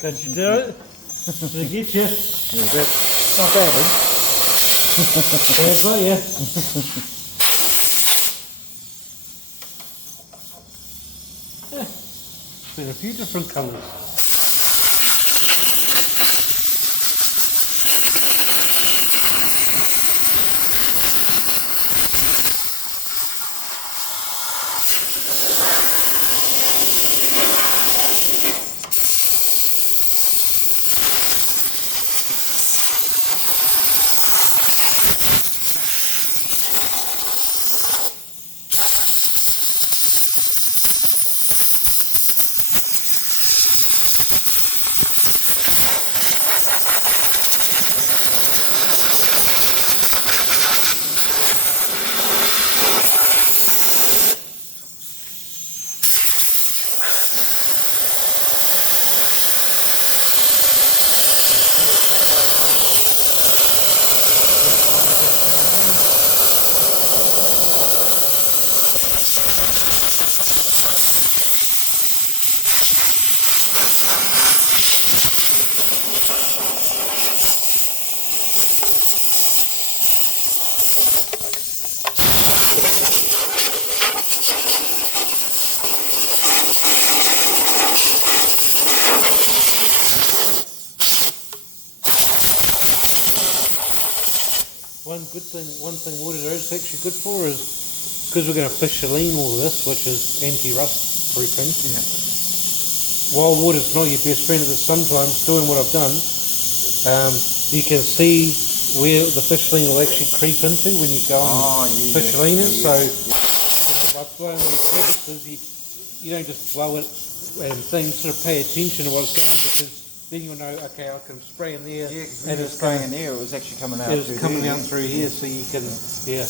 Can you do it? Did it get you? Yeah, but not bad, eh? Yeah, got you. Yeah. Been a few different colours. One thing water is actually good for is because we're going to fish saline all of this, which is anti-rust proofing. Yeah. While water's not your best friend at this, sometimes doing what I've done, you can see where the fish saline will actually creep into when you go and fish saline it. So by blowing away crevices, you don't just blow it and things, sort of pay attention to what's going, because then you'll know, okay, I can spray in there. Yeah, because when it was spraying in there, it was actually coming out. It was coming out through here, so you can, yeah.